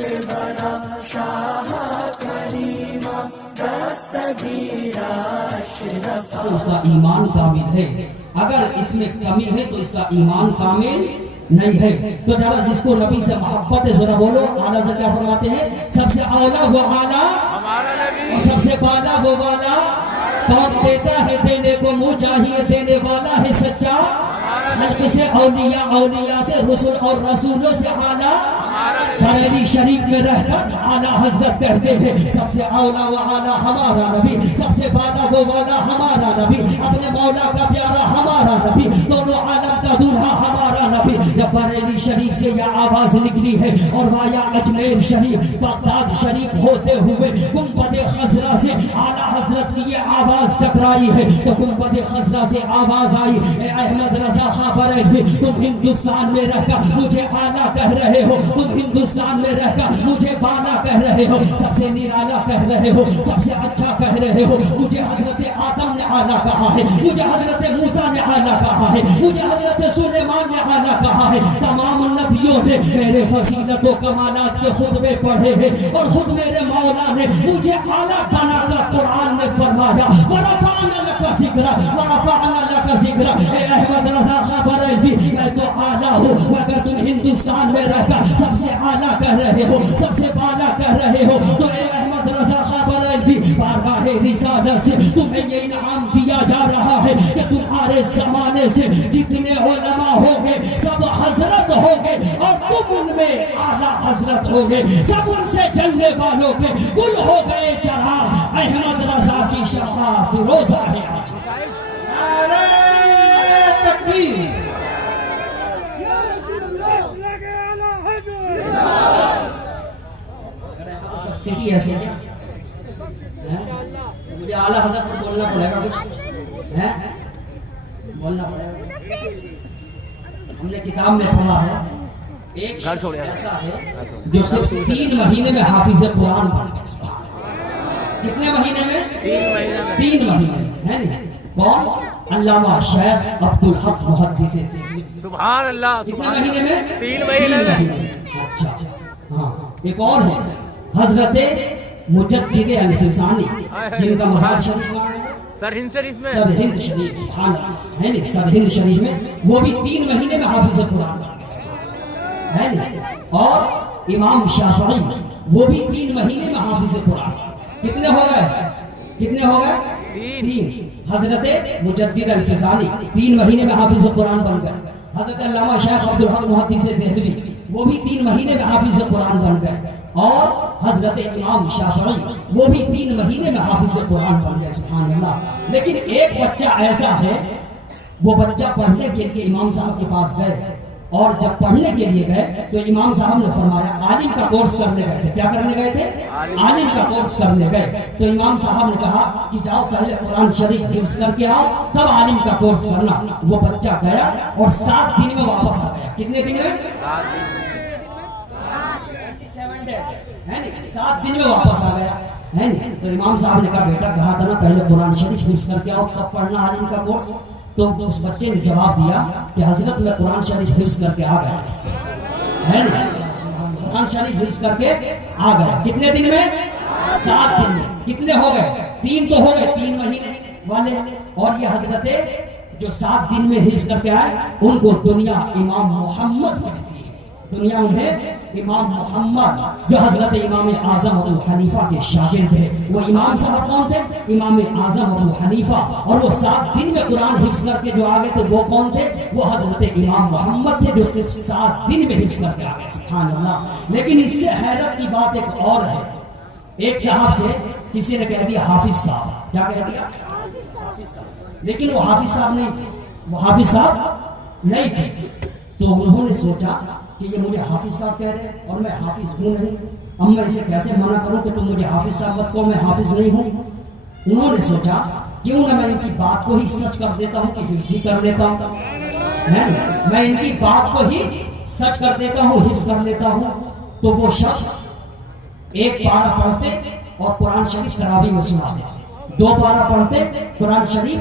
تو اس کا ایمان کامل ہے، اگر اس میں کمی ہے تو اس کا ایمان کامل نہیں ہے۔ تو ذرا جس کو نبی سے محبت ہے ذرا بولو، اعلیٰ سے کیا فرماتے ہیں؟ سب سے اعلیٰ وہ اعلیٰ اور سب سے بالا وہ والا، کون دیتا ہے دینے کو منہ چاہیے دینے والا ہے سچا، خلق سے اولیاء، اولیاء سے رسول اور رسولوں سے اعلیٰ۔ بریلی شریف میں رہ کر اعلیٰ حضرت کہتے ہیں سب سے اولیٰ و اعلیٰ ہمارا نبی، سب سے بالا وہ والا ہمارا نبی، اپنے مولا کا پیارا ہمارا نبی، دونوں عالم کا دولہا ہمارا نبی۔ جب بریلی شریف سے یہ آواز نکلی ہے اور وایا اجمیر شریف، بغداد شریف ہوتے ہوئے گنبد خضرا سے اعلیٰ حضرت کی یہ آواز ٹکرائی ہے، تو گنبد خضرا سے آواز آئی، اے احمد رضا خاں بریلوی، تم ہندوستان میں رہ کر مجھے اعلیٰ کہہ رہے ہو، تم ہندوستان میں رہ کر مجھے بالا کہہ رہے ہو، سب سے نرالا کہہ رہے ہو، سب سے اچھا کہہ رہے ہو۔ مجھے حضرت آدم نے اعلیٰ کہا ہے، مجھے حضرت موسیٰ نے اعلیٰ کہا ہے، مجھے حضرت سلیمان نے اعلیٰ کہا ہے۔ تمام نبیوں نے میرے فضیلت و کمالات کے خطبے پڑھے ہیں، اور خود میرے مولا نے مجھے اعلیٰ بنا کر قرآن میں فرمایا وَرَفَعْنَا لَكَ ذِكْرَكَ وَرَفَعْنَا لَكَ ذِكْرَكَ۔ اے احمد رضا خاں بریلوی، میں تو اعلیٰ ہوں، اگر تم ہندوستان میں رہ کر سب سے اعلیٰ کہہ رہے ہو، سب سے بالا کہہ رہے ہو، تو اے احمد رضا خاں بریلوی، بارگاہ رسالت سے تمہیں یہ انعام دیا جا رہا ہے کہ تمہارے زمانے سے جتنے علماء ہوں گے سب حضرت ہوں گے، اور تم ان میں اعلیٰ حضرت ہوں گے، سب ان سے چلنے والوں کے گل ہو گئے چراغ، احمد رضا کی شمع فروزہ ہے آج۔ نعرہ تکبیر! سب ایسے کیا مجھے اعلیٰ حضرت کو بولنا پڑے گا، کچھ بولنا پڑے گا۔ ہم نے کتاب میں پڑھا ہے ایک ایسا ہے جو صرف 3 مہینے میں حافظ قرآن بن گیا۔ کتنے مہینے میں؟ 3 مہینے میں، ہے نہیں؟ کون؟ علامہ شیخ عبدالحق محدث دہلوی۔ سبحان اللہ! کتنے مہینے میں؟ 3 مہینے میں۔ اچھا ہاں، ایک اور ہے حضرت مجدد الفسانی، جن کا مزار شریف کہاں ہے؟ سرہند شریف میں، سرہند شریف، سبحان اللہ، ہے نہیں؟ سرہند شریف میں وہ بھی 3 مہینے میں حافظ قرآن بن گئے، ہے نہیں؟ اور امام شافعی وہ بھی 3 مہینے میں حافظ قرآن۔ کتنے ہو گئے؟ کتنے ہو گئے؟ 3۔ حضرت مجدد الفسانی 3 مہینے میں حافظ قرآن بن گئے۔ حضرت علامہ شیخ عبدالحق محدث دہلوی وہ بھی 3 مہینے میں حافظ قرآن بن گئے، اور حضرت امام شافعی وہ بھی 3 مہینے میں حافظ قرآن بن گئے، سبحان اللہ۔ لیکن ایک بچہ ایسا ہے، وہ بچہ پڑھنے کے لیے امام صاحب کے پاس گئے، اور جب پڑھنے کے لیے گئے تو امام صاحب نے فرمایا، عالم کا کورس کرنے گئے تھے، کیا کرنے گئے تھے؟ عالم کا کورس کرنے گئے۔ تو امام صاحب نے کہا کہ جاؤ پہلے قرآن شریف حفظ کر کے آؤ، تب عالم کا کورس کرنا۔ وہ بچہ گیا اور 7 دن میں واپس آ گیا۔ کتنے دن میں؟ 7 دن میں واپس آ گیا، ہے نہیں؟ تو امام صاحب نے کہا بیٹا کہا تھا نا پہلے قرآن شریف حفظ کر کے آؤ تب پڑھنا عالم کا کورس۔ تو اس بچے نے جواب دیا کہ حضرت میں قرآن شریف حفظ کر کے آ گیا، ہے نا؟ قرآن شریف حفظ کر کے آ گیا۔ کتنے دن میں؟ 7 دن میں۔ کتنے ہو گئے؟ 3 تو ہو گئے، 3 مہینے والے۔ اور یہ حضرت جو 7 دن میں حفظ کر کے آئے ان کو دنیا امام محمد کہتی ہے، دنیا انہیں امام محمد، جو حضرت امام اعظم ابو حنیفہ کے شاگرد تھے۔ وہ امام صاحب کون تھے؟ امام اعظم ابو حنیفہ۔ اور وہ 7 دن میں قرآن حفظ کر کے جو آگے تھے وہ کون تھے؟ وہ حضرت امام محمد تھے، جو صرف 7 دن میں حفظ کر کے آگے، سبحان اللہ۔ لیکن اس سے حیرت کی بات ایک اور ہے، ایک صاحب سے کسی نے کہہ دیا حافظ صاحب، کیا کہہ دیا؟ حافظ صاحب۔ لیکن وہ حافظ صاحب نہیں تھے، وہ حافظ صاحب نہیں تھے۔ تو انہوں نے سوچا کہ یہ مجھے حافظ صاحب کہہ رہے ہیں اور میں حافظ ہوں نہیں، اب میں اسے کیسے منع کروں کہ تم مجھے حافظ صاحب مت کہو، میں حافظ نہیں ہوں۔ انہوں نے سوچا کیوں نہ میں ان کی بات کو ہی سچ کر دیتا ہوں کہ حفظ ہی کر لیتا ہوں، میں ان کی بات کو ہی سچ کر دیتا ہوں، حفظ کر لیتا ہوں۔ تو وہ شخص 1 پارہ پڑھتے اور قرآن شریف تراویح میں سنا دیتے، 2 پارہ پڑھتے قرآن شریف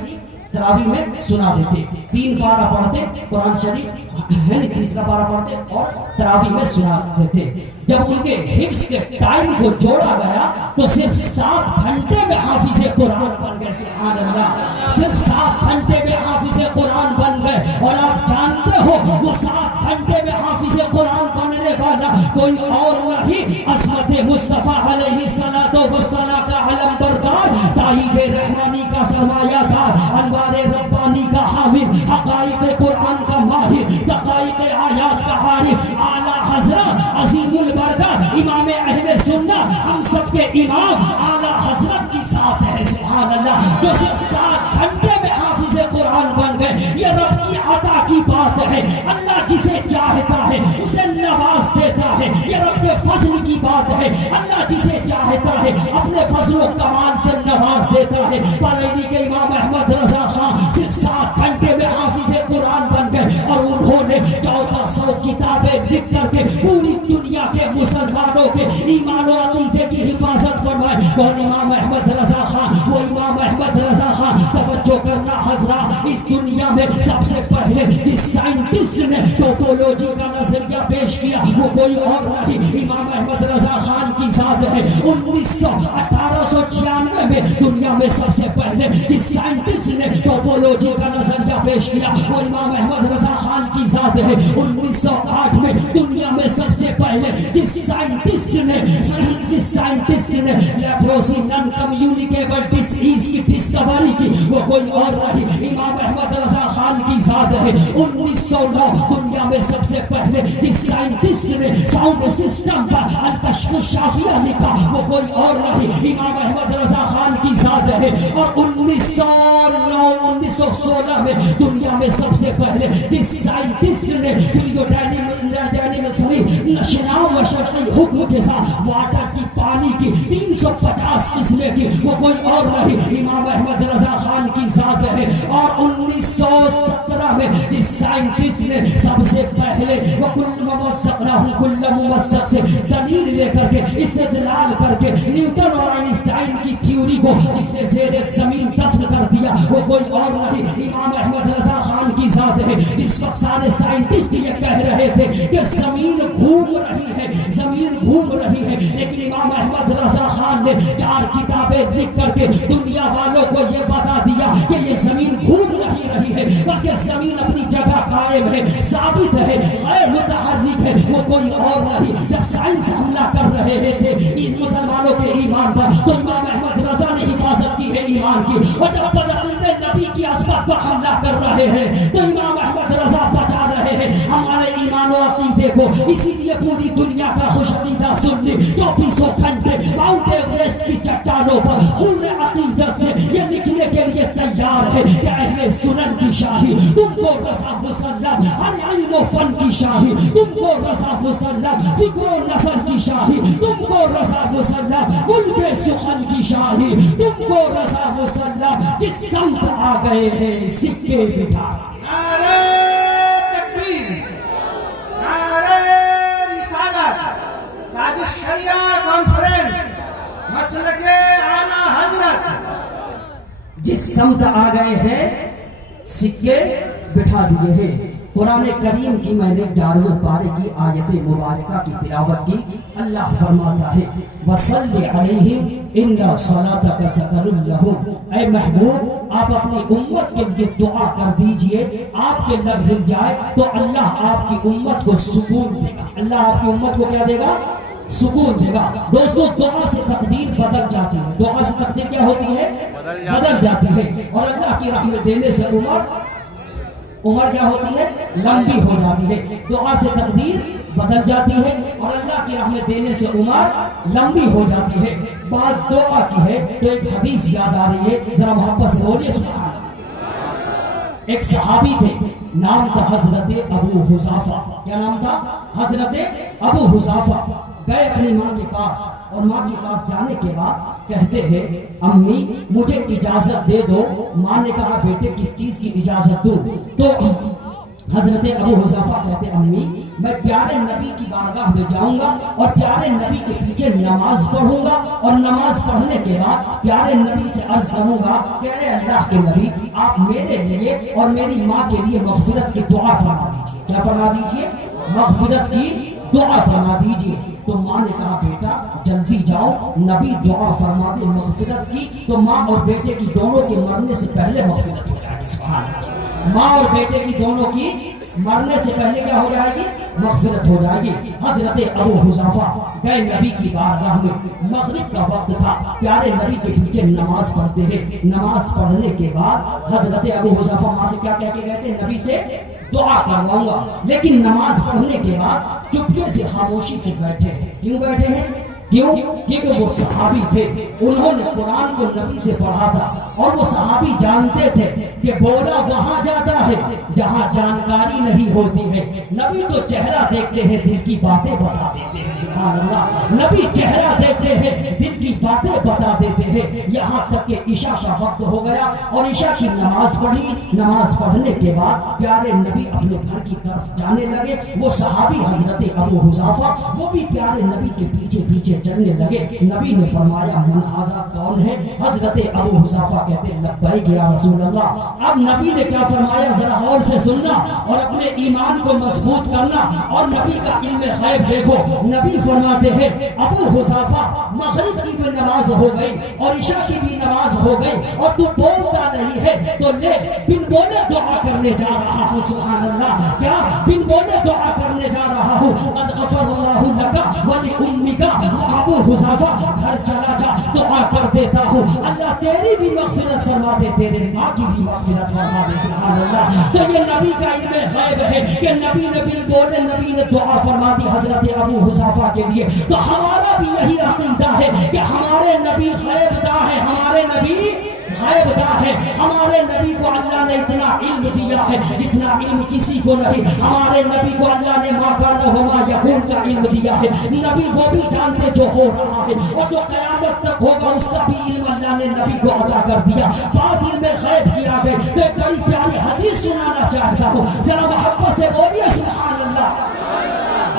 تراویح میں سنا دیتے، 3 پارہ پڑھتے قرآن شریف ہے نہیں تیسرا پارہ پڑھتے اور تراویح میں سناتے تھے. جب ان کے حفظ کے ٹائم کو جوڑا گیا تو صرف 7 گھنٹے میں حافظ قرآن بن گئے. سبحان اللہ, صرف 7 گھنٹے میں حافظ قرآن بن گئے. اور آپ جانتے ہو وہ 7 گھنٹے میں حافظ قرآن بننے والا کوئی اور نہیں, عصمت مصطفیٰ علیہ الصلوۃ والسلام کا علم بردار, تائید رحمانی کا سرمایہ دار, انوار ربانی کا حامل, حقائق قرآن کا ماہر, دقائق آیات کا عارف, اعلیٰ حضرت عظیم البرکت امام اہل سنت, ہم سب کے امام اعلیٰ حضرت کی ذات ہے. سبحان اللہ, جو صرف 7 گھنٹے میں حافظ قرآن بن گئے. یہ رب کی عطا کی بات ہے. اللہ جسے چاہتا ہے اسے نواز دیتا ہے. یہ رب کے فضل کی بات ہے. اللہ جسے چاہتا ہے اپنے فضل و کمال سے نواز دیتا ہے. بریلی کے امام احمد رضا خان صرف 7 گھنٹے میں حافظ قرآن بن گئے اور انہوں نے 1400 کتابیں لکھ کر کے پوری دنیا کے مسلمانوں کے ایمان و عقیدے کی حفاظت فرمائے. کون امام احمد رضا خان؟ وہ امام احمد رضا خان. توجہ کرنا حضرات, اس دنیا میں سب سے پہلے جس سائنٹسٹ نے ٹوپولوجی کا نظریہ پیش کیا وہ کوئی اور نہیں, امام احمد رضا خان کی ذات ہے. 1896 میں دنیا میں سب سے پہلے جس سائنٹسٹ نے ٹوپولوجی کا نظریہ پیش کیا وہ امام احمد رضا خان کی ذات ہے. 1908 میں دنیا میں سب سے پہلے جس سائنٹسٹ نے لیپروسی نان کمیونیکیبل ڈیزیز کی ڈسکوری کی وہ کوئی اور نہیں, امام احمد رضا خان کی ذات ہے. 1909 دنیا میں سب سے پہلے جس سائنٹسٹ نے ساؤنڈ سسٹم کا الکشف الشافیہ لکھا وہ کوئی اور نہیں, امام احمد رضا خان کی ذات ہے. اور 1916 میں دنیا میں سب سے پہلے جس سائنٹسٹ نے نشنام و شرعی حکم کے ساتھ واٹر کی, پانی کی 350 قسمیں کی وہ کوئی اور نہیں, امام احمد رضا خان کی ذات ہے. اور 1917 میں جس سائنٹسٹ نے سب سے پہلے کل ممسک سے دلیل لے کر کے استدلال کر کے نیوٹن اور آئنسٹائن کی تھیوری کو جس نے زیر زمین دفن کر دیا وہ کوئی اور نہیں, امام احمد رضا خان کی ذات ہے. جس وقت سارے سائنٹسٹ یہ کہہ رہے تھے کہ زمین گھوم رہی ہے, لیکن امام احمد رضا خان نے 4 کتابیں لکھ کر کے دنیا والوں کو یہ بتا دیا کہ یہ زمین گھوم رہی ہے, بلکہ زمین اپنی جگہ قائم ہے, ثابت ہے, غیر متحرک ہے, وہ کوئی اور نہیں. جب سائنس حملہ کر رہے تھے ان مسلمانوں کے ایمان پر تو امام احمد رضا نے حفاظت کی ہے ایمان کی, اور جب بدعقیدہ نبی کی عصمت پر حملہ کر رہے ہیں تو امام احمد رضا بچا رہے ہیں ہمارے ایمان و عقیدے کو. اسی لیے پوری دنیا کا خوش عقیدہ سنی 24 گھنٹے ماؤنٹ ایوریسٹ کی چٹانوں پر خون عقیدت سے یہ لکھنے کے لیے تیار ہے کہ اہل سنن کی شاہی تم کو رضا مسلم, ہر علم و فن کی شاہی تم کو رضا مسلم, فکر و نثر کی شاہی تم کو رضا مسلم, ملک سخن کی شاہی تم کو رضا مسلم. جس سمت آ گئے ہیں سکے بٹھا. نعرہ تکبیر, نعرہ رسالت, تاج الشریعہ کانفرنس, مسلک اعلیٰ حضرت. جس سمت آ گئے ہیں سکے بٹھا دیے ہیں. قرآن کریم کی میں نے 11ویں پارے کی آیت مبارکہ کی تلاوت کی. اللہ فرماتا ہے وَصَلِّ عَلَيْهِمْ إِنَّ صَلَاتَكَ سَكَنٌ لَهُمْ. اے محبوب آپ اپنی امت کے لیے دعا کر دیجئے, آپ کے لب ہل جائے تو اللہ آپ کی امت کو سکون دے گا. اللہ آپ کی امت کو کیا دے گا؟ سکون دے گا. دوستو دعا سے تقدیر بدل جاتی ہے. دعا سے تقدیر کیا ہوتی ہے؟ بدل جاتی ہے. اور اللہ کی رحمت دینے سے عمر کیا ہوتی ہے؟ لمبی ہو جاتی ہے. دعا سے تقدیر بدل جاتی ہے اور اللہ کی رحمت دینے سے عمر لمبی ہو جاتی ہے. بات دعا کی ہے تو ایک حدیث یاد آ رہی ہے, ذرا محبت سے بولیے سبحان اللہ. ایک صحابی تھے, نام تھا حضرت ابو حذافہ. کیا نام تھا؟ حضرت ابو حذافہ. گئے اپنی ماں کے پاس اور ماں کے پاس جانے کے بعد کہتے ہیں امی مجھے اجازت دے دو. ماں نے کہا بیٹے کس چیز کی اجازت دوں؟ تو حضرت ابو حذیفہ کہتے امی میں پیارے نبی کی بارگاہ میں جاؤں گا اور پیارے نبی کے پیچھے نماز پڑھوں گا اور نماز پڑھنے کے بعد پیارے نبی سے عرض کروں گا کہ اے اللہ کے نبی آپ میرے لیے اور میری ماں کے لیے مغفرت کی دعا فرما دیجیے. کیا فرما دیجیے؟ مغفرت کی دعا فرما دیجیے. تو ماں نے کہا بیٹا جلدی جاؤ نبی دعا فرما دے مغفرت کی تو ماں اور بیٹے کی دونوں کے مرنے سے پہلے مغفرت ہو جائے گی. سبحان اللہ. ماں اور بیٹے کی دونوں کی مرنے سے پہلے کیا ہو جائے گی؟ مغفرت ہو جائے گی. حضرت ابو حذیفہ گئے نبی کی بارگاہ میں. مغرب کا وقت تھا. پیارے نبی کے پیچھے نماز پڑھتے ہیں. نماز پڑھنے کے بعد حضرت ابو حذیفہ ماں سے کیا کہہ کے گئے تھے؟ نبی سے دعا کرواؤں گا. لیکن نماز پڑھنے کے بعد چپکے سے خاموشی سے بیٹھے. کیوں بیٹھے ہیں؟ کیوں؟ کیونکہ وہ صحابی تھے. انہوں نے قرآن کو نبی سے پڑھا تھا اور وہ صحابی جانتے تھے کہ بولا وہاں جاتا ہے جہاں جانکاری نہیں ہوتی ہے. نبی تو چہرہ دیکھتے ہیں دل کی باتیں بتا دیتے ہیں. سبحان اللہ. نبی چہرہ دیکھتے ہیں دل کی باتیں بتا دیتے ہیں. یہاں تک کہ عشاء کا وقت ہو گیا اور عشاء کی نماز پڑھی. نماز پڑھنے کے بعد پیارے نبی اپنے گھر کی طرف جانے لگے. وہ صحابی حضرت ابو حذیفہ وہ بھی پیارے نبی کے پیچھے پیچھے چلنے لگے. نبی نے فرمایا من ھذا کون ہے؟ حضرت ابو حذیفہ کہتے لبیک یا رسول اللہ. اب نبی نے کیا فرمایا ذرا غور سے سننا اور اپنے ایمان کو مضبوط کرنا اور نبی کا علم غیب دیکھو. نبی فرماتے ہیں ابو حذیفہ مغرب کی بھی نماز ہو گئی اور عشاء کی بھی نماز ہو گئی اور تو بولتا نہیں ہے تو لے بن بولے دعا کرنے جا رہا ہوں. سبحان اللہ. کیا بن بولے دعا کرنے جا رہا ہوں. قد غفر اللہ لک ولأمک. ابو حذیفہ گھر چلا جا دعا کر دیتا ہوں اللہ تیری بھی مغفرت فرما دے تیرے ماں کی بھی مغفرت فرما دے. سبحان اللہ. تو یہ نبی کا علم غیب ہے کہ نبی نے بل بولے نبی نے دعا فرما دی حضرت ابو حذیفہ کے لیے. تو ہمارا بھی یہی عقیدہ ہے کہ ہمارے نبی غیب داں ہے. ہمارے نبی غیب داں ہے. ہمارے نبی کو اللہ نے اتنا علم دیا ہے جتنا علم کسی کو نہیں. ہمارے نبی کو اللہ نے ما کان وما یکون کا علم دیا ہے. نبی وہ بھی جانتے جو ہو رہا ہے اور جو قیامت تک ہوگا اس کا بھی علم اللہ نے نبی کو عطا کر دیا. بات علم غیب کی آ گئی تو ایک بڑی پیاری حدیث سنانا چاہتا ہوں. ذرا محبت سے بولیے سبحان اللہ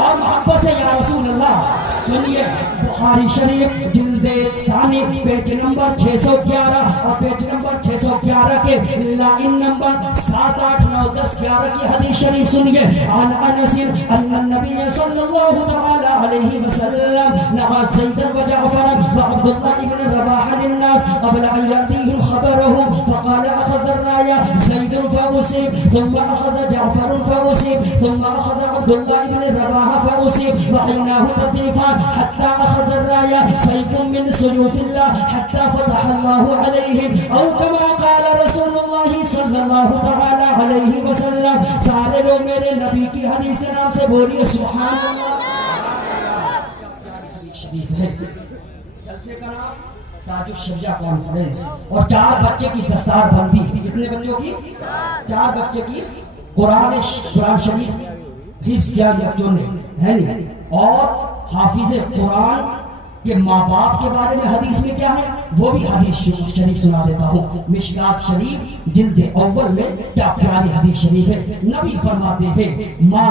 اور محبت سے یا رسول اللہ. سنیے بخاری شریف جلد ثانی پیج نمبر 611 اور پیج نمبر 611 کے لائن نمبر 7 8 9 10 11 کی حدیث شریف سنیے. عن انس ان النبي صلی اللہ تعالی علیہ وسلم نہى زیدا وجعفرا وعبد الله بن رواحہ للناس قبل ان يأتيهم خبرهم فقال اخذ الرايه زید فاصيب ثم اخذ جعفر فاصيب ثم اخذ عبد الله بن رواحہ فاصيب وعيناه تذرفان حتى اخذ الرايه سيف من سيوف الله حتى فتح الله عليهم او كما قال رسول الله صلی اللہ تعالی علیہ وسلم. سارے لوگ میرے نبی کی حدیث کے نام سے بولیے سبحان اللہ. شریف ہے جلسے کا نام تاج الشریعہ کانفرنس اور 4 بچے کی دستار بندی ہے. کتنے بچوں کی؟ 4 بچے کی. قرآن شریف حفظ کیا بچوں نے ہے نہیں. اور حافظ قرآن کہ ماں باپ کے بارے میں حدیث میں کیا ہے وہ بھی حدیث شریف سنا دیتا ہوں. مشکات شریف جلد اول میں کیا پیاری حدیث شریف ہے. نبی فرماتے ہیں ما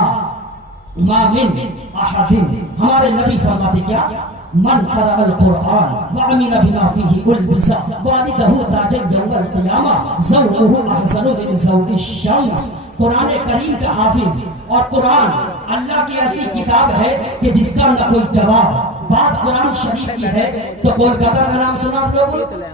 من احد. ہمارے نبی فرماتے کیا من قرأ القرآن وعمل بما فيه البس والده تاجا يوم القيامة زوجه احسن من زوج الشمس. قرآن کریم کا حافظ اور قرآن اللہ کی ایسی کتاب ہے کہ جس کا نہ کوئی جواب. بات قرآن شریف کی ہے تو کولکاتہ کا نام سنا آپ لوگوں نے؟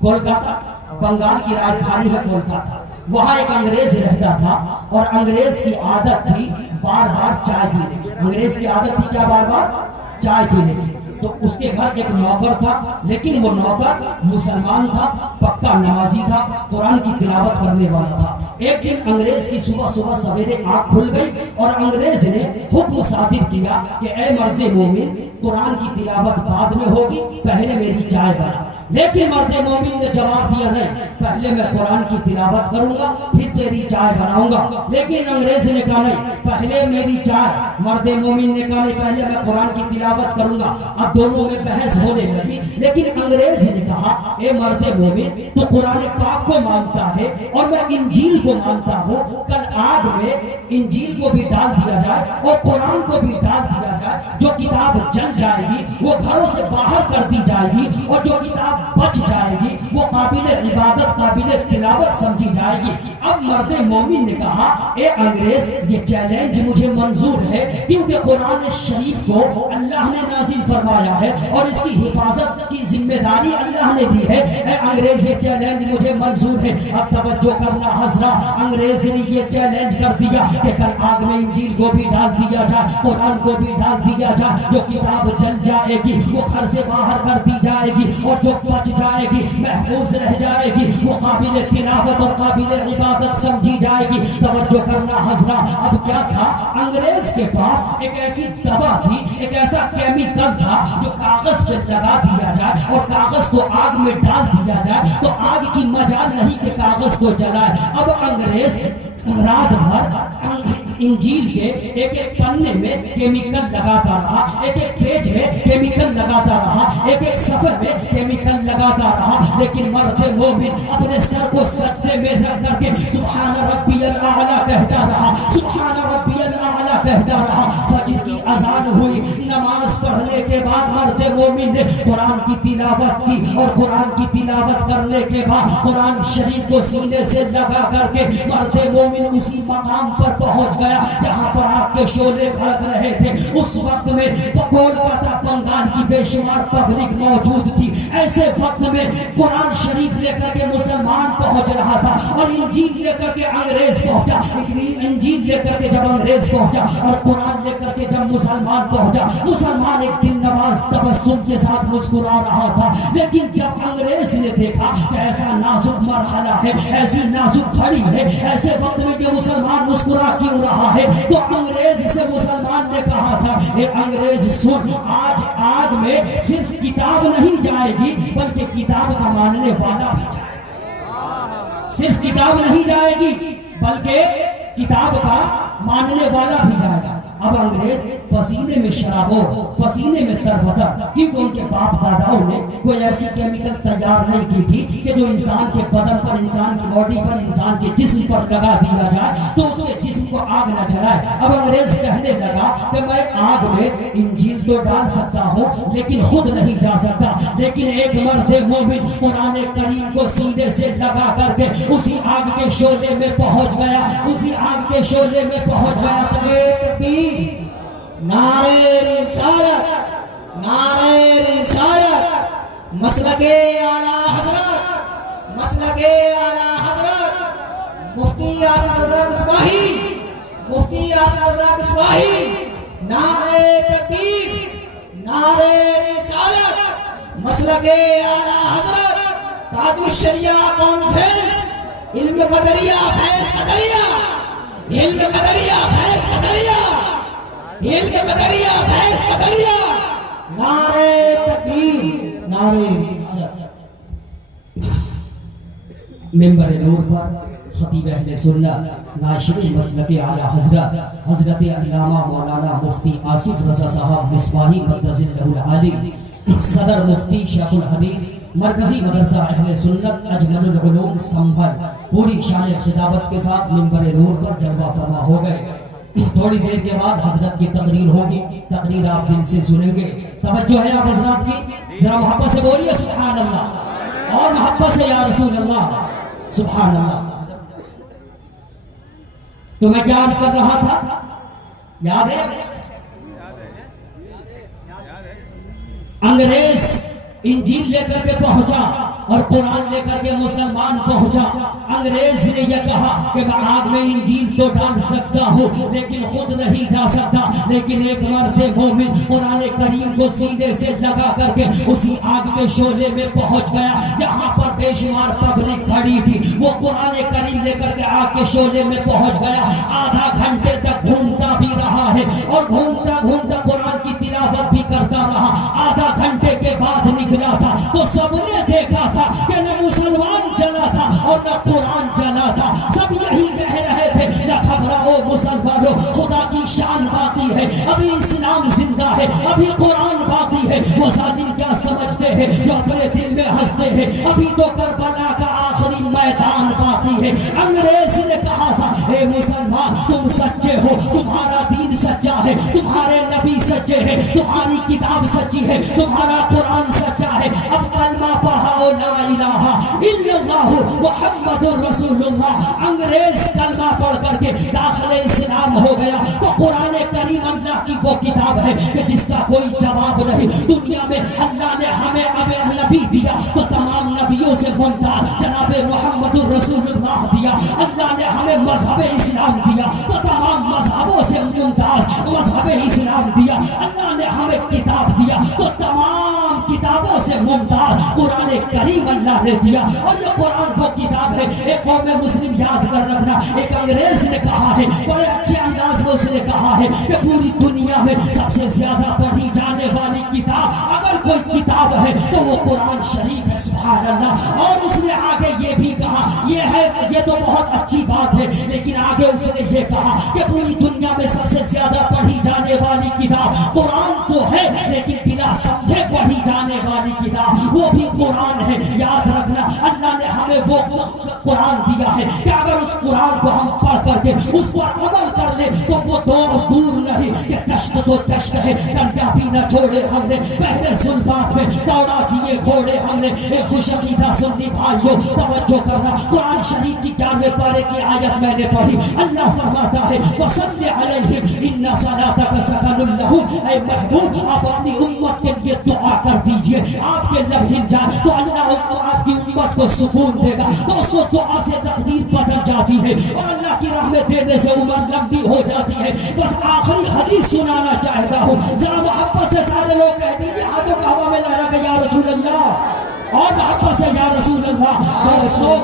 کولکاتہ بنگال کی راجدھانی ہے کولکاتہ. وہاں ایک انگریز رہتا تھا اور انگریز کی عادت تھی بار بار چائے پینے کی. انگریز کی عادت تھی کیا؟ بار بار چائے پینے کی. تو اس کے گھر ایک نوکر تھا لیکن وہ نوکر مسلمان تھا, پکا نمازی تھا, قرآن کی تلاوت کرنے والا تھا. ایک دن انگریز کی صبح سویرے آنکھ کھل گئی اور انگریز نے حکم صادر کیا کہ اے مرد مومن قرآن کی تلاوت بعد میں ہوگی, پہلے میری چائے بنا. لیکن مرد مومن نے جواب دیا نہیں, پہلے میں قرآن کی تلاوت کروں گا پھر تیری چائے بناؤں گا. لیکن انگریز نے کہا نہیں, پہلے میری چائے مرد مومن نے کہا پہلے میں قرآن کی تلاوت کروں گا. اب دونوں میں بحث ہونے لگی، لیکن انگریز نے کہا اے مرد مومن تو قرآن پاک کو مانتا ہے اور میں انجیل کو مانتا ہوں، کل آگ میں انجیل کو بھی ڈال دیا جائے اور قرآن کو بھی ڈال دیا جائے، جو کتاب جل جائے گی وہ گھروں سے باہر کر دی جائے گی اور جو کتاب بچ جائے گی وہ قابل عبادت قابل تلاوت سمجھی جائے گی. اب مرد مومن نے کہا اے انگریز یہ چیلنج مجھے منظور ہے، کیونکہ قرآن شریف کو اللہ نے نازل فرمایا ہے اور اس کی حفاظت کی ذمہ داری اللہ نے دی ہے. اے انگریز یہ چیلنج مجھے منظور ہے. اب توجہ کرنا حضرات، انگریز نے یہ چیلنج کر دیا کہ کل آگ میں انجیل کو بھی ڈال دیا جائے، قرآن کو بھی ڈال دیا جائے، جو کتاب جل جائے گی وہ گھر سے باہر کر دی جائے گی اور جو بچ جائے گی محفوظ رہ جائے گی وہ قابل تلاوت اور قابل عبادت سمجھی جائے گی. توجہ کرنا حضرات، اب کیا تھا انگریز کے پاس ایک ایسی دوا تھی، ایک ایسا کیمیکل تھا جو کاغذ پہ لگا دیا جائے اور کاغذ کو آگ میں ڈال دیا جائے تو آگ کی مجال نہیں کہ کاغذ کو جلائے. اب انگریز رات بھر انجیل کے ایک ایک پنے میں کیمیکل لگاتا رہا، ایک ایک پیج میں کیمیکل لگاتا رہا، ایک ایک صفحے میں کیمیکل لگاتا رہا، لیکن مرد مومن اپنے سر کو سجدے میں رکھ کر کے سبحان ربی الاعلی کہتا رہا، سبحان ربی الاعلی کہتا رہا. فجر کی اذان ہوئی، نماز پڑھنے کے بعد مرد مومن نے قرآن کی تلاوت کی اور قرآن کی تلاوت کرنے کے بعد قرآن شریف کو سینے سے لگا کر کے مرد مومن اسی مقام پر پہنچ گیا جہاں پر آپ کے شعلے بھڑک رہے تھے. اس وقت میں کولکاتہ بنگال کی بے شمار پبلک موجود تھی. ایسے وقت میں قرآن شریف لے کر کے مسلمان پہنچ رہا تھا اور انجیل لے کر کے انگریز پہنچا. انجیل لے کر کے جب انگریز پہنچا اور قرآن لے کر کے جب مسلمان پہنچا، مسلمان ایک دل نواز تبسم کے ساتھ مسکرا رہا تھا. لیکن جب انگریز نے دیکھا کہ ایسا نازک مرحلہ ہے، ایسی نازک گھڑی ہے، ایسے وقت میں کہ مسلمان مسکرا کیوں رہا ہے، تو انگریز سے مسلمان نے کہا تھا اے انگریز سن، آج آگ میں صرف کتاب نہیں جائے گی بلکہ کتاب کا ماننے والا بھی جائے گا. صرف کتاب نہیں جائے گی بلکہ کتاب کا ماننے والا بھی جائے گا. اب انگریز پسینے میں شرابور، پسینے میں تربتر، کیونکہ ان کے باپ داداؤں نے کوئی ایسی کیمیکل تیار نہیں کی تھی کہ جو انسان کے بدن پر، انسان کی باڈی پر، انسان کے جسم پر لگا دیا جائے تو اس کے جسم کو آگ نہ جلائے. اب انگریز کہنے لگا کہ میں آگ میں انجیل تو ڈال سکتا ہوں لیکن خود نہیں جا سکتا. لیکن ایک مرد مومن قرآن کریم کو سینے سے لگا کر کے اسی آگ کے شعلے میں پہنچ گیا، اسی آگ کے شعلے میں پہنچ گیا. تکبیر، نعرہ رسالت، نعرہ رسالت، مسلک اعلیٰ حضرت، مسلک اعلیٰ حضرت مفتی آصف رضا مصباحی، مفتی آصف رضا مصباحی، نعرہ تکبیر، نعرہ رسالت، مسلک اعلیٰ حضرت تاج الشریعہ کانفرنس، علم قدریہ فیض قدریہ، علم قدریہ فیض قدریہ، علم قدریہ فیض قدریہ، نعرہ تکبیر، نعرہ رسالت. منبر نور پر خطیب اہل سنت ناشر مسلک اعلیٰ حضرت حضرت علامہ مولانا مفتی آصف رضا صاحب مصباحی مقدس العالی، صدر مفتی شیخ الحدیث مرکزی مدرسہ اہل سنت اجمل العلوم سنبھل، پوری شان خطابت کے ساتھ منبر نور پر جلوہ فرما ہو گئے. تھوڑی دیر کے بعد حضرت کی تقریر ہوگی، تقریر آپ دل سے سنیں گے. توجہ ہے آپ حضرات کی، ذرا محبت سے بولیے سبحان اللہ، اور محبت سے یا رسول اللہ، سبحان اللہ. تو میں کیا عرض کر رہا تھا، یاد ہے؟ انگریز انجیل لے کر کے پہنچا اور قرآن لے کر کے مسلمان پہنچا. انگریز نے یہ کہا کہ میں آگ میں انجیل تو ڈال سکتا ہوں لیکن خود نہیں جا سکتا. لیکن ایک مرد مومن قرآن کریم کو سینے سے لگا کر کے اسی آگ کے شعلے میں پہنچ گیا جہاں پر بے شمار پبلک کھڑی تھی. وہ قرآن کریم لے کر کے آگ کے شعلے میں پہنچ گیا. آدھا گھنٹے تک گھومتا بھی رہا ہے اور گھومتا گھومتا قرآن کی تلاوت بھی کرتا رہا. آدھا گھنٹے کے بعد نکلا تھا تو سب نے دیکھا تھا کہ نہ مسلمان جلا تھا اور نہ قرآن جلا تھا. سب یہی کہہ رہے تھے نہ گھبراؤ مسلمانوں، خدا کی شان باقی ہے. ہے ابھی قرآن باقی ہے. وہ ظالم کیا سمجھتے ہیں جو اپنے دل میں ہنستے ہیں, ابھی تو کربلا کا آخری میدان باقی ہے. انگریز نے کہا تھا اے مسلمان تم سچے ہو, تمہارا دین سچا ہے, تمہارے نبی سچے ہیں, تمہاری کتاب سچی ہے, تمہارا قرآن سچا ہے, اب کلمہ پڑھاؤ لا الہ الا اللہ محمد رسول اللہ. انگریز کلمہ پڑھ کر کے داخل اسلام ہو گیا. تو قرآن کریم اللہ کی وہ کتاب ہے کہ جس کا کوئی جواب نہیں. دنیا میں اللہ نے ہمیں اب نبی دیا تو تمام نبیوں سے ممتاز جناب محمد رسول اللہ دیا. اللہ نے ہمیں مذہب اسلام دیا تو تمام مذہبوں سے ممتاز مذہب اسلام دیا. اللہ نے ہمیں کتاب دیا تو تمام کتابوں سے ممتاز قرآن کریم اللہ نے دیا. اور یہ قرآن وہ کتاب ہے, ایک قوم مسلم یاد کر رکھنا, ایک انگریز نے کہا ہے بڑے اچھے انداز میں اس نے کہا ہے کہ پوری دنیا میں سب سے زیادہ پڑھی جانے والی کتاب اگر کوئی کتاب ہے تو وہ قرآن شریف ہے. سبحان اللہ. اور اس نے آگے یہ بھی کہا, یہ تو بہت اچھی بات ہے, لیکن آگے اس نے یہ کہا کہ پوری دنیا میں سب سے زیادہ پڑھی جانے والی کتاب قرآن تو ہے, لیکن بلا سمجھے پڑھی جانے والی کتاب وہ بھی قرآن ہے. یاد رکھنا اللہ نے ہمیں وہ قرآن دیا ہے کہ اگر اس قرآن کو ہم پڑھ کر کے اس پر عمل کر لیں تو وہ دور نہیں کہ کشت تو کشت ہے, دریا بھی نہ چھوڑے ہم نے, پہلے ظلمات میں دوڑا دیے گھوڑے ہم نے. ایک خوش عقیدہ سنی بھائیوں توجہ کرنا, قرآن شریف کی 11ویں پارے کی آیت میں نے پڑھی. اللہ فرماتا ہے وَصَلِّ عَلَيْهِمْ إِنَّ صَلَاتَكَ سَكَنٌ لَهُمْ. اے محبوب آپ اپنی امت کے لیے دعا کر دیجئے, آپ کے لب ہل جائے تو اللہ آپ کی امت کو سکون دے گا. دوستو دعا سے تقدیر بدل جاتی ہے اور اللہ کی رحمت دینے سے عمر لمبی ہو جاتی ہے. بس آخری حدیث سنانا چاہتا ہوں, ذرا محبت سے سارے لوگ کہہ دیجئے ہاتھوں کا ہوا میں لہرا کہ یا رسول اللہ, اور محبت سے یا رسول اللہ. دوستو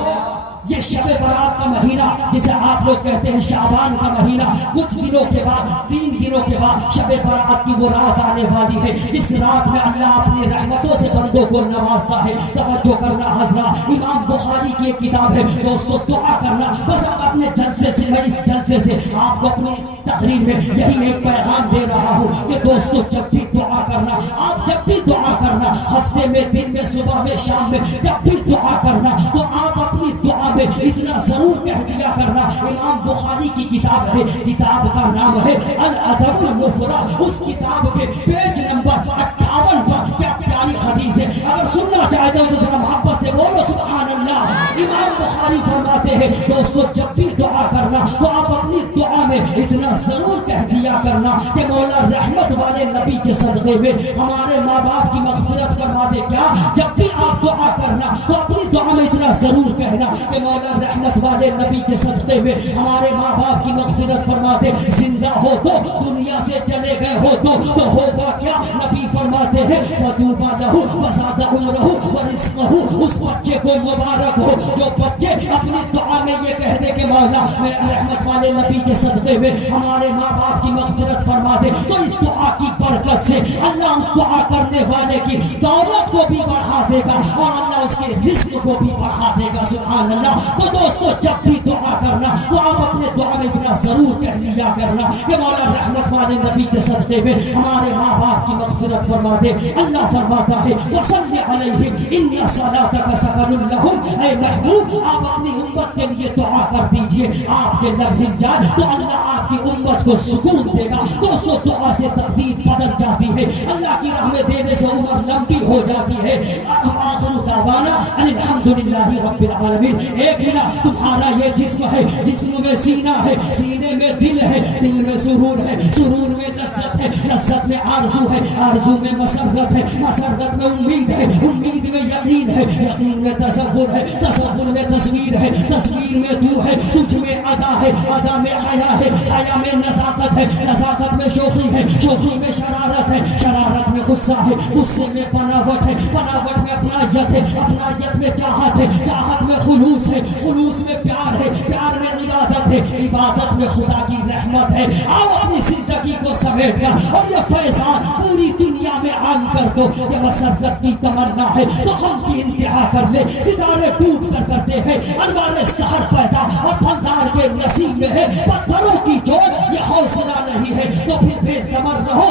یہ شب برات کا مہینہ جسے آپ لوگ کہتے ہیں شعبان کا مہینہ, کچھ دنوں کے بعد 3 دنوں کے بعد شب برات کی وہ رات آنے والی ہے جس رات میں اللہ اپنی رحمتوں سے بندوں کو نوازتا ہے. توجہ کرنا حضرات, امام بخاری کی ایک کتاب ہے. دوستو دعا کرنا, بس اب اپنے جلسے سے میں اس جلسے سے آپ کو اپنی تقریر میں یہی ایک پیغام دے رہا ہوں کہ دوستو جب بھی دعا کرنا, آپ جب بھی دعا کرنا, ہفتے میں دن میں صبح میں شام میں جب بھی دعا کرنا تو آپ اپنی دعا میں اتنا ضرور کہہ دیا کرنا. امام بخاری کی کتاب ہے, کتاب کا نام ہے الادب المفرد. اس کتاب کے پیج نمبر 58 پر کیا پیاری حدیث ہے, اگر سننا چاہتے ہو تو ذرا محبت سے بولو سبحان اللہ. امام بخاری فرماتے ہیں دوستو جب بھی دعا کرنا تو آپ اپنی دعا میں اتنا ضرور کہہ دیا کرنا کہ مولا رحمت والے نبی کے صدقے میں ہمارے ماں باپ کی مغفرت فرما دے. کیا جب بھی آپ دعا کرنا تو اپنی دعا میں اتنا ضرور کہنا کہ مولا رحمت والے نبی کے صدقے میں ہمارے ماں باپ کی مغفرت فرما دے. زندہ ہو تو دنیا سے چلے گئے ہو تو ہوگا کیا, نبی فرماتے ہیں فَطُوبَى لَهُ وَزَادَ عُمْرَهُ وَرِزْقَهُ. اس بچے کو مبارک ہو جو بچے اپنی دعا میں یہ کہہ دے کہ مولا میں رحمت والے نبی کے صدقے میں ہمارے ماں باپ کی مغفرت فرما دے. تو اس دعا کی برکت سے اللہ اس دعا کرنے والے کی دولت کو بھی بڑھا دے گا اور اللہ اس کے رزق کو بھی بڑھا دے گا. سبحان اللہ. تو دوستو جب بھی دعا کرنا تو آپ اپنے دعا میں اتنا ضرور کہہ لیا کرنا کہ مولا رحمت والے نبی کے صدقے میں ہمارے ماں باپ کی مغفرت فرما دے. اللہ فرماتا ہے وَصَلِّ عَلَيْهِمْ إِنَّ صَلَاتَكَ سَكَنٌ لَهُمْ. اے محبوب آپ اپنی امت کے لیے دعا کر دیجئے, آپ کے لب ہل جائے تو اللہ آپ کی امت کو سکون دے گا. دوستو دعا سے تقدیر بدل جاتی ہے, اللہ کی رحمت دینے سے عمر لمبی ہو جاتی ہے. آخر دعوانا الحمدللہ رب العالمین. ایک منٹ, تمہارا یہ جسم ہے, جسم میں سینہ ہے, سینے میں دل ہے, دل میں سرور ہے, سرور میں لذت ہے, لذت میں آرزو ہے, آرزو میں مسرت ہے, مسرت میں امید ہے, امید میں یقین ہے, یقین میں تصور ہے, تصور میں تصویر ہے, تصویر میں تو ہے, تجھ میں ادا ہے, ادا میں حیا ہے, حیا میں نزاکت ہے, نزاکت میں شوخی ہے, شوخی میں شرارت ہے, شرارت میں غصہ ہے, غصے میں بناوٹ ہے, بناوٹ میں اپنائیت ہے, اپنائیت میں چاہت ہے, چاہت میں خلوص ہے, خلوص میں پیار ہے, پیار میں عبادت ہے, عبادت میں خدا کی رحمت ہے. آؤ اپنی زندگی کو سمیٹ کر اور یہ فیضان پوری دنیا میں عام کر دو. یہ مسرت کی تمنا ہے تو ہم کی انتہا کر لے. ستارے ٹوٹ کر کرتے ہیں انوار سحر پیدا اور پھلدار کے نصیب میں ہے پتھروں کی چوٹ, یہ حوصلہ نہیں ہے تو پھر بے ثمر رہو.